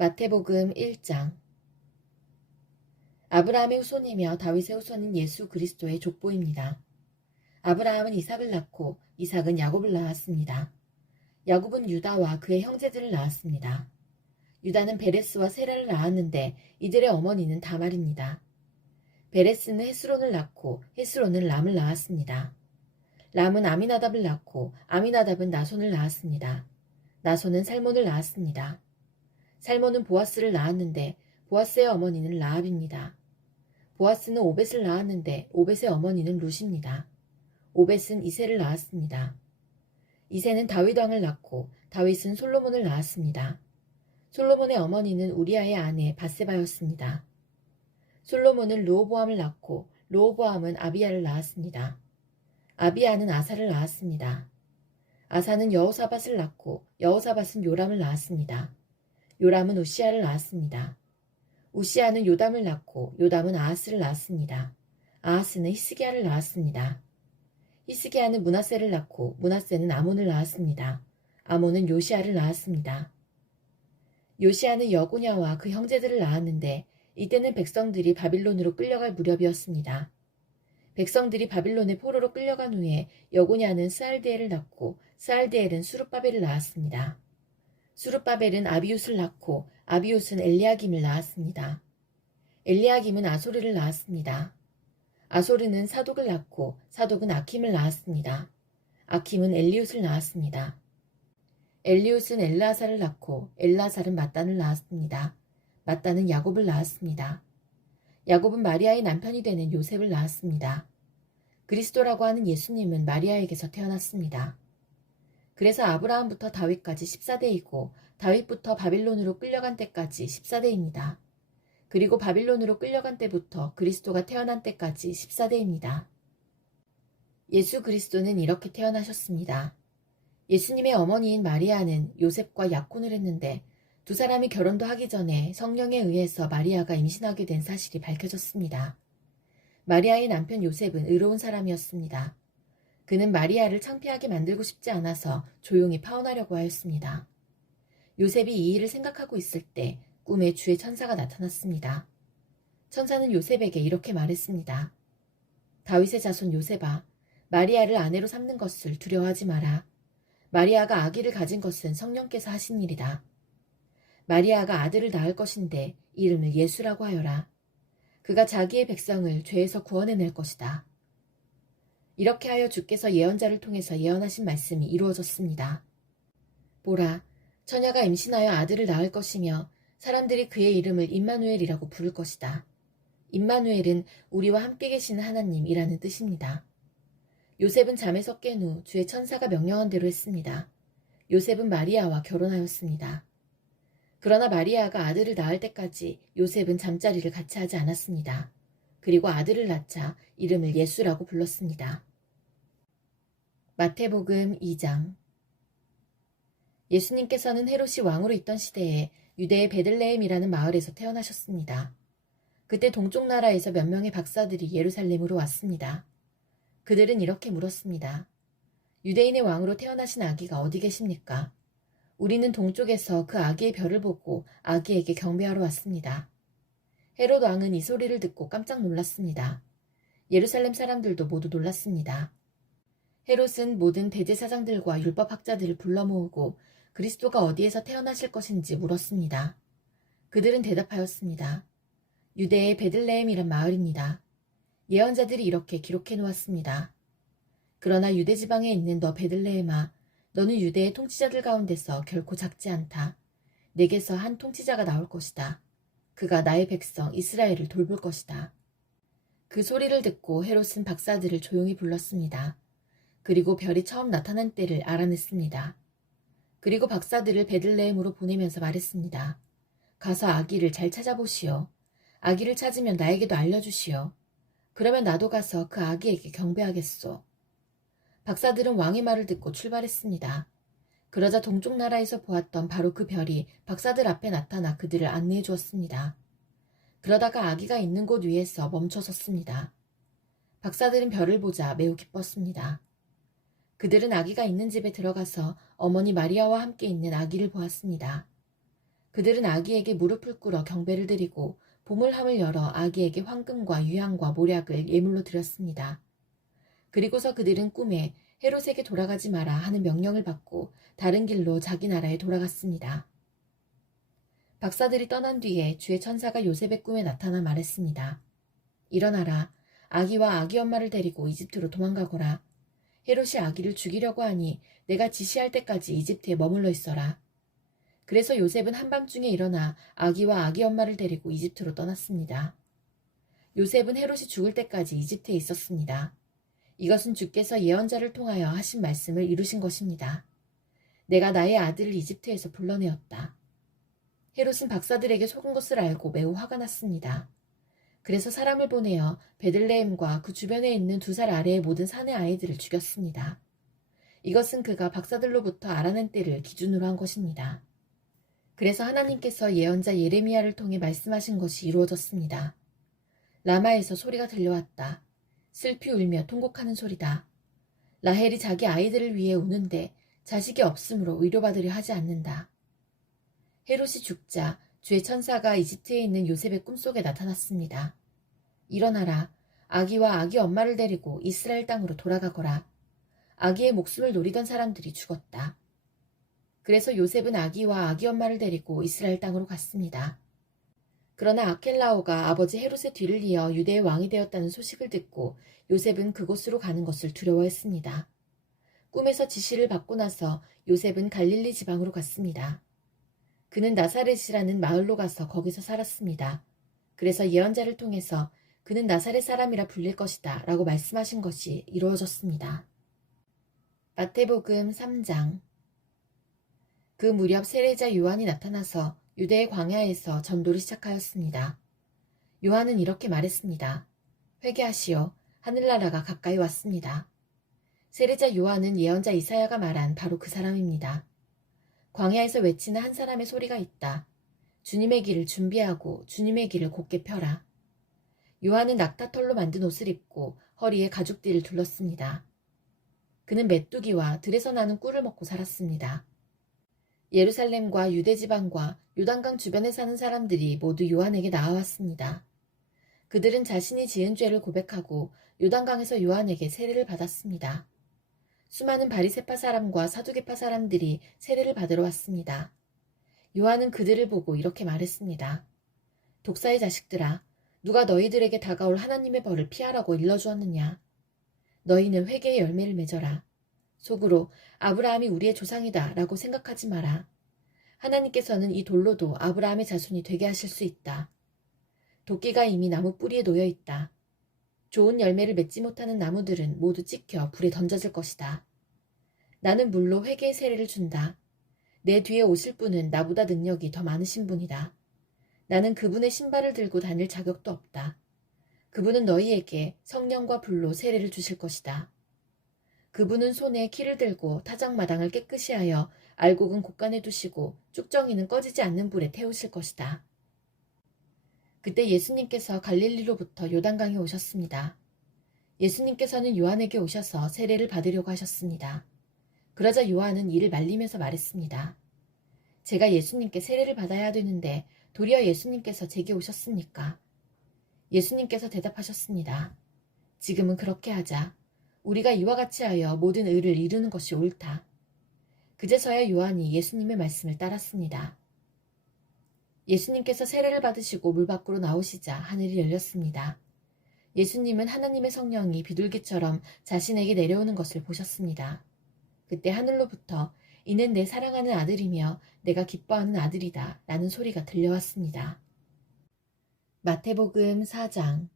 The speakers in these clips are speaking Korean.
마태복음 1장. 아브라함의 후손이며 다윗의 후손인 예수 그리스도의 족보입니다. 아브라함은 이삭을 낳고 이삭은 야곱을 낳았습니다. 야곱은 유다와 그의 형제들을 낳았습니다. 유다는 베레스와 세라를 낳았는데 이들의 어머니는 다말입니다. 베레스는 헤스론을 낳고 헤스론은 람을 낳았습니다. 람은 아미나답을 낳고 아미나답은 나손을 낳았습니다. 나손은 살몬을 낳았습니다. 살몬은 보아스를 낳았는데 보아스의 어머니는 라합입니다. 보아스는 오벳을 낳았는데 오벳의 어머니는 룻입니다. 오벳은 이새를 낳았습니다. 이새는 다윗 왕을 낳고 다윗은 솔로몬을 낳았습니다. 솔로몬의 어머니는 우리아의 아내 바세바였습니다. 솔로몬은 르호보암을 낳고 르호보암은 아비야를 낳았습니다. 아비야는 아사를 낳았습니다. 아사는 여호사밧을 낳고 여호사밧은 요람을 낳았습니다. 요람은 우시아를 낳았습니다. 우시아는 요담을 낳고 요담은 아하스를 낳았습니다. 아하스는 히스기야를 낳았습니다. 히스기야는 므낫세를 낳고 므낫세는 아몬을 낳았습니다. 아몬은 요시아를 낳았습니다. 요시아는 여고냐와 그 형제들을 낳았는데 이때는 백성들이 바빌론으로 끌려갈 무렵이었습니다. 백성들이 바빌론의 포로로 끌려간 후에 여고냐는 스알디엘을 낳고 스알디엘은 수룹바벨을 낳았습니다. 수룹바벨은 아비웃을 낳고 아비웃은 엘리야김을 낳았습니다. 엘리야김은 아소르를 낳았습니다. 아소르는 사독을 낳고 사독은 아킴을 낳았습니다. 아킴은 엘리웃을 낳았습니다. 엘리웃은 엘르아살을 낳고 엘르아살은 mat단을 낳았습니다. mat단은 야곱을 낳았습니다. 야곱은 마리아의 남편이 되는 요셉을 낳았습니다. 그리스도라고 하는 예수님은 마리아에게서 태어났습니다. 그래서 아브라함부터 다윗까지 14대이고 다윗부터 바빌론으로 끌려간 때까지 14대입니다. 그리고 바빌론으로 끌려간 때부터 그리스도가 태어난 때까지 14대입니다. 예수 그리스도는 이렇게 태어나셨습니다. 예수님의 어머니인 마리아는 요셉과 약혼을 했는데 두 사람이 결혼도 하기 전에 성령에 의해서 마리아가 임신하게 된 사실이 밝혀졌습니다. 마리아의 남편 요셉은 의로운 사람이었습니다. 그는 마리아를 창피하게 만들고 싶지 않아서 조용히 파혼하려고 하였습니다. 요셉이 이 일을 생각하고 있을 때 꿈에 주의 천사가 나타났습니다. 천사는 요셉에게 이렇게 말했습니다. 다윗의 자손 요셉아, 마리아를 아내로 삼는 것을 두려워하지 마라. 마리아가 아기를 가진 것은 성령께서 하신 일이다. 마리아가 아들을 낳을 것인데 이름을 예수라고 하여라. 그가 자기의 백성을 죄에서 구원해낼 것이다. 이렇게 하여 주께서 예언자를 통해서 예언하신 말씀이 이루어졌습니다. 보라, 처녀가 임신하여 아들을 낳을 것이며 사람들이 그의 이름을 임마누엘이라고 부를 것이다. 임마누엘은 우리와 함께 계시는 하나님이라는 뜻입니다. 요셉은 잠에서 깬 후 주의 천사가 명령한 대로 했습니다. 요셉은 마리아와 결혼하였습니다. 그러나 마리아가 아들을 낳을 때까지 요셉은 잠자리를 같이 하지 않았습니다. 그리고 아들을 낳자 이름을 예수라고 불렀습니다. 마태복음 2장. 예수님께서는 헤롯이 왕으로 있던 시대에 유대의 베들레헴이라는 마을에서 태어나셨습니다. 그때 동쪽 나라에서 몇 명의 박사들이 예루살렘으로 왔습니다. 그들은 이렇게 물었습니다. 유대인의 왕으로 태어나신 아기가 어디 계십니까? 우리는 동쪽에서 그 아기의 별을 보고 아기에게 경배하러 왔습니다. 헤롯 왕은 이 소리를 듣고 깜짝 놀랐습니다. 예루살렘 사람들도 모두 놀랐습니다. 헤롯은 모든 대제사장들과 율법학자들을 불러 모으고 그리스도가 어디에서 태어나실 것인지 물었습니다. 그들은 대답하였습니다. 유대의 베들레헴이란 마을입니다. 예언자들이 이렇게 기록해 놓았습니다. 그러나 유대 지방에 있는 너 베들레헴아, 너는 유대의 통치자들 가운데서 결코 작지 않다. 내게서 한 통치자가 나올 것이다. 그가 나의 백성 이스라엘을 돌볼 것이다. 그 소리를 듣고 헤롯은 박사들을 조용히 불렀습니다. 그리고 별이 처음 나타난 때를 알아냈습니다. 그리고 박사들을 베들레헴으로 보내면서 말했습니다. 가서 아기를 잘 찾아보시오. 아기를 찾으면 나에게도 알려주시오. 그러면 나도 가서 그 아기에게 경배하겠소. 박사들은 왕의 말을 듣고 출발했습니다. 그러자 동쪽 나라에서 보았던 바로 그 별이 박사들 앞에 나타나 그들을 안내해 주었습니다. 그러다가 아기가 있는 곳 위에서 멈춰 섰습니다. 박사들은 별을 보자 매우 기뻤습니다. 그들은 아기가 있는 집에 들어가서 어머니 마리아와 함께 있는 아기를 보았습니다. 그들은 아기에게 무릎을 꿇어 경배를 드리고 보물함을 열어 아기에게 황금과 유향과 모략을 예물로 드렸습니다. 그리고서 그들은 꿈에 헤롯에게 돌아가지 마라 하는 명령을 받고 다른 길로 자기 나라에 돌아갔습니다. 박사들이 떠난 뒤에 주의 천사가 요셉의 꿈에 나타나 말했습니다. 일어나라. 아기와 아기 엄마를 데리고 이집트로 도망가거라. 헤롯이 아기를 죽이려고 하니 내가 지시할 때까지 이집트에 머물러 있어라. 그래서 요셉은 한밤중에 일어나 아기와 아기 엄마를 데리고 이집트로 떠났습니다. 요셉은 헤롯이 죽을 때까지 이집트에 있었습니다. 이것은 주께서 예언자를 통하여 하신 말씀을 이루신 것입니다. 내가 나의 아들을 이집트에서 불러내었다. 헤롯은 박사들에게 속은 것을 알고 매우 화가 났습니다. 그래서 사람을 보내어 베들레헴과 그 주변에 있는 2살 아래의 모든 산의 아이들을 죽였습니다. 이것은 그가 박사들로부터 알아낸 때를 기준으로 한 것입니다. 그래서 하나님께서 예언자 예레미야를 통해 말씀하신 것이 이루어졌습니다. 라마에서 소리가 들려왔다. 슬피 울며 통곡하는 소리다. 라헬이 자기 아이들을 위해 우는데 자식이 없으므로 위로받으려 하지 않는다. 헤롯이 죽자 주의 천사가 이집트에 있는 요셉의 꿈속에 나타났습니다. 일어나라. 아기와 아기 엄마를 데리고 이스라엘 땅으로 돌아가거라. 아기의 목숨을 노리던 사람들이 죽었다. 그래서 요셉은 아기와 아기 엄마를 데리고 이스라엘 땅으로 갔습니다. 그러나 아켈라오가 아버지 헤롯의 뒤를 이어 유대의 왕이 되었다는 소식을 듣고 요셉은 그곳으로 가는 것을 두려워했습니다. 꿈에서 지시를 받고 나서 요셉은 갈릴리 지방으로 갔습니다. 그는 나사렛이라는 마을로 가서 거기서 살았습니다. 그래서 예언자를 통해서 그는 나사렛 사람이라 불릴 것이다 라고 말씀하신 것이 이루어졌습니다. 마태복음 3장. 그 무렵 세례자 요한이 나타나서 유대의 광야에서 전도를 시작하였습니다. 요한은 이렇게 말했습니다. 회개하시오. 하늘나라가 가까이 왔습니다. 세례자 요한은 예언자 이사야가 말한 바로 그 사람입니다. 광야에서 외치는 한 사람의 소리가 있다. 주님의 길을 준비하고 주님의 길을 곧게 펴라. 요한은 낙타털로 만든 옷을 입고 허리에 가죽띠를 둘렀습니다. 그는 메뚜기와 들에서 나는 꿀을 먹고 살았습니다. 예루살렘과 유대지방과 요단강 주변에 사는 사람들이 모두 요한에게 나아왔습니다. 그들은 자신이 지은 죄를 고백하고 요단강에서 요한에게 세례를 받았습니다. 수많은 바리새파 사람과 사두개파 사람들이 세례를 받으러 왔습니다. 요한은 그들을 보고 이렇게 말했습니다. 독사의 자식들아, 누가 너희들에게 다가올 하나님의 벌을 피하라고 일러주었느냐? 너희는 회개의 열매를 맺어라. 속으로 아브라함이 우리의 조상이다 라고 생각하지 마라. 하나님께서는 이 돌로도 아브라함의 자손이 되게 하실 수 있다. 도끼가 이미 나무 뿌리에 놓여 있다. 좋은 열매를 맺지 못하는 나무들은 모두 찍혀 불에 던져질 것이다. 나는 물로 회개의 세례를 준다. 내 뒤에 오실 분은 나보다 능력이 더 많으신 분이다. 나는 그분의 신발을 들고 다닐 자격도 없다. 그분은 너희에게 성령과 불로 세례를 주실 것이다. 그분은 손에 키를 들고 타작마당을 깨끗이 하여 알곡은 곳간에 두시고 쭉정이는 꺼지지 않는 불에 태우실 것이다. 그때 예수님께서 갈릴리로부터 요단강에 오셨습니다. 예수님께서는 요한에게 오셔서 세례를 받으려고 하셨습니다. 그러자 요한은 이를 말리면서 말했습니다. 제가 예수님께 세례를 받아야 되는데 도리어 예수님께서 제게 오셨습니까? 예수님께서 대답하셨습니다. 지금은 그렇게 하자. 우리가 이와 같이 하여 모든 의를 이루는 것이 옳다. 그제서야 요한이 예수님의 말씀을 따랐습니다. 예수님께서 세례를 받으시고 물 밖으로 나오시자 하늘이 열렸습니다. 예수님은 하나님의 성령이 비둘기처럼 자신에게 내려오는 것을 보셨습니다. 그때 하늘로부터 이는 내 사랑하는 아들이며 내가 기뻐하는 아들이다 라는 소리가 들려왔습니다. 마태복음 4장.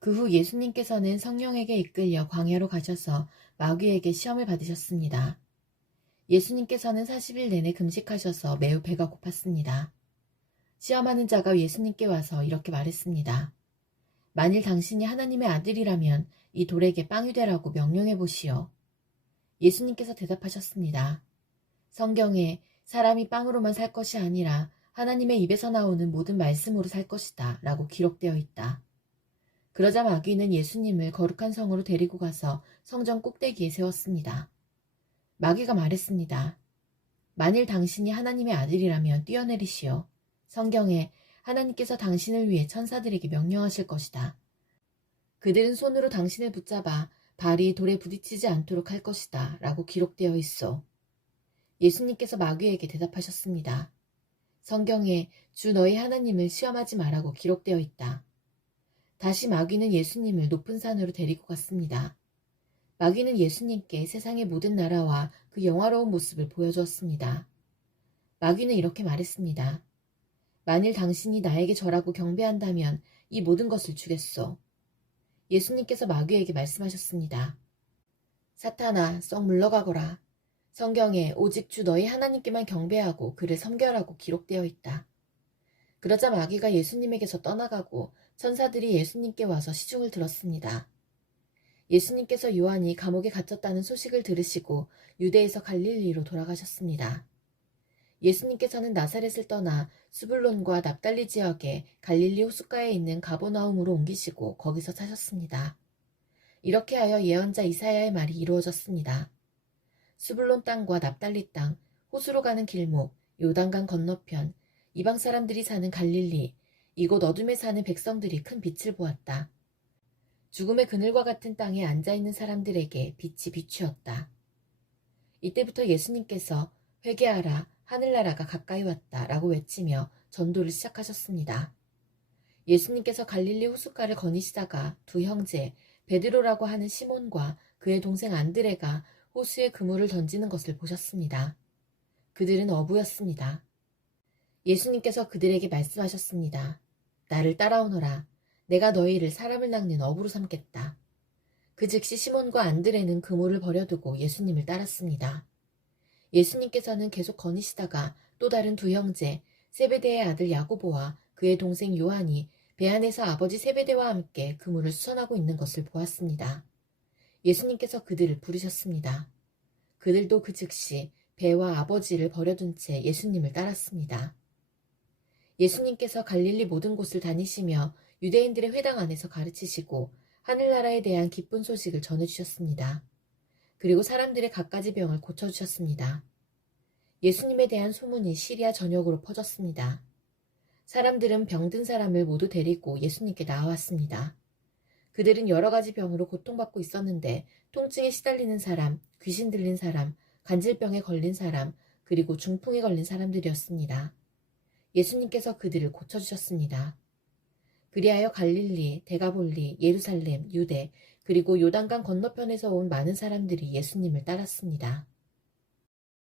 그 후 예수님께서는 성령에게 이끌려 광야로 가셔서 마귀에게 시험을 받으셨습니다. 예수님께서는 40일 내내 금식하셔서 매우 배가 고팠습니다. 시험하는 자가 예수님께 와서 이렇게 말했습니다. 만일 당신이 하나님의 아들이라면 이 돌에게 빵이 되라고 명령해 보시오. 예수님께서 대답하셨습니다. 성경에 사람이 빵으로만 살 것이 아니라 하나님의 입에서 나오는 모든 말씀으로 살 것이다 라고 기록되어 있다. 그러자 마귀는 예수님을 거룩한 성으로 데리고 가서 성전 꼭대기에 세웠습니다. 마귀가 말했습니다. 만일 당신이 하나님의 아들이라면 뛰어내리시오. 성경에 하나님께서 당신을 위해 천사들에게 명령하실 것이다. 그들은 손으로 당신을 붙잡아 발이 돌에 부딪히지 않도록 할 것이다. 라고 기록되어 있어. 예수님께서 마귀에게 대답하셨습니다. 성경에 주 너희 하나님을 시험하지 말라고 기록되어 있다. 다시 마귀는 예수님을 높은 산으로 데리고 갔습니다. 마귀는 예수님께 세상의 모든 나라와 그 영화로운 모습을 보여주었습니다. 마귀는 이렇게 말했습니다. 만일 당신이 나에게 절하고 경배한다면 이 모든 것을 주겠소. 예수님께서 마귀에게 말씀하셨습니다. 사탄아, 썩 물러가거라. 성경에 오직 주 너희 하나님께만 경배하고 그를 섬겨라고 기록되어 있다. 그러자 마귀가 예수님에게서 떠나가고 천사들이 예수님께 와서 시중을 들었습니다. 예수님께서 요한이 감옥에 갇혔다는 소식을 들으시고 유대에서 갈릴리로 돌아가셨습니다. 예수님께서는 나사렛을 떠나 스불론과 납달리 지역의 갈릴리 호숫가에 있는 가버나움으로 옮기시고 거기서 사셨습니다. 이렇게 하여 예언자 이사야의 말이 이루어졌습니다. 스불론 땅과 납달리 땅, 호수로 가는 길목, 요단강 건너편, 이방 사람들이 사는 갈릴리, 이곳 어둠에 사는 백성들이 큰 빛을 보았다. 죽음의 그늘과 같은 땅에 앉아있는 사람들에게 빛이 비추었다. 이때부터 예수님께서 회개하라, 하늘나라가 가까이 왔다 라고 외치며 전도를 시작하셨습니다. 예수님께서 갈릴리 호숫가를 거니시다가 두 형제 베드로라고 하는 시몬과 그의 동생 안드레가 호수에 그물을 던지는 것을 보셨습니다. 그들은 어부였습니다. 예수님께서 그들에게 말씀하셨습니다. 나를 따라오너라. 내가 너희를 사람을 낚는 어부로 삼겠다. 그 즉시 시몬과 안드레는 그물을 버려두고 예수님을 따랐습니다. 예수님께서는 계속 거니시다가 또 다른 두 형제 세베대의 아들 야고보와 그의 동생 요한이 배 안에서 아버지 세베대와 함께 그물을 수선하고 있는 것을 보았습니다. 예수님께서 그들을 부르셨습니다. 그들도 그 즉시 배와 아버지를 버려둔 채 예수님을 따랐습니다. 예수님께서 갈릴리 모든 곳을 다니시며 유대인들의 회당 안에서 가르치시고 하늘나라에 대한 기쁜 소식을 전해주셨습니다. 그리고 사람들의 갖가지 병을 고쳐주셨습니다. 예수님에 대한 소문이 시리아 전역으로 퍼졌습니다. 사람들은 병든 사람을 모두 데리고 예수님께 나와왔습니다. 그들은 여러 가지 병으로 고통받고 있었는데 통증에 시달리는 사람, 귀신 들린 사람, 간질병에 걸린 사람, 그리고 중풍에 걸린 사람들이었습니다. 예수님께서 그들을 고쳐주셨습니다. 그리하여 갈릴리, 데가볼리, 예루살렘, 유대, 그리고 요단강 건너편에서 온 많은 사람들이 예수님을 따랐습니다.